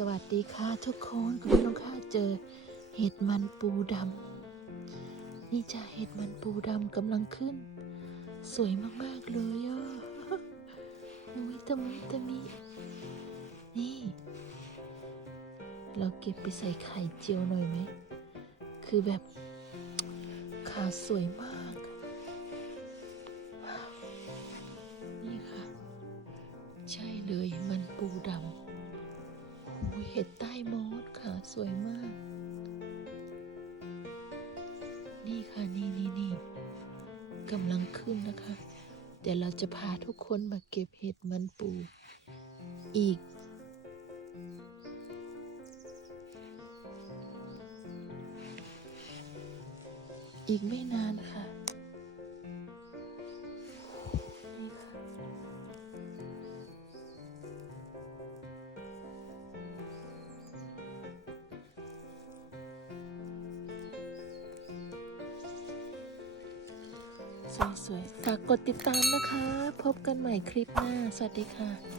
สวัสดีค่ะทุกคนคุณผู้ชมค่ะเจอเห็ดมันปูดำนี่จ้ะเห็ดมันปูดำกำลังขึ้น สวยมากๆเลยอะมุยตะมุยตะมินี่ เราเก็บไปใส่ไข่เจียวหน่อยไหม คือแบบขาสวยมาก นี่ค่ะ ใช่เลยมันปูดำ เห็ดใต้มดค่ะ สวยมาก นี่ค่ะ นี่นี่นี่กำลังขึ้นนะคะ เดี๋ยวเราจะพาทุกคนมาเก็บเห็ดมันปู อีก อีกไม่นานค่ะ สวยๆ ฝากกดติดตามนะคะ พบกันใหม่คลิปหน้า สวัสดีค่ะ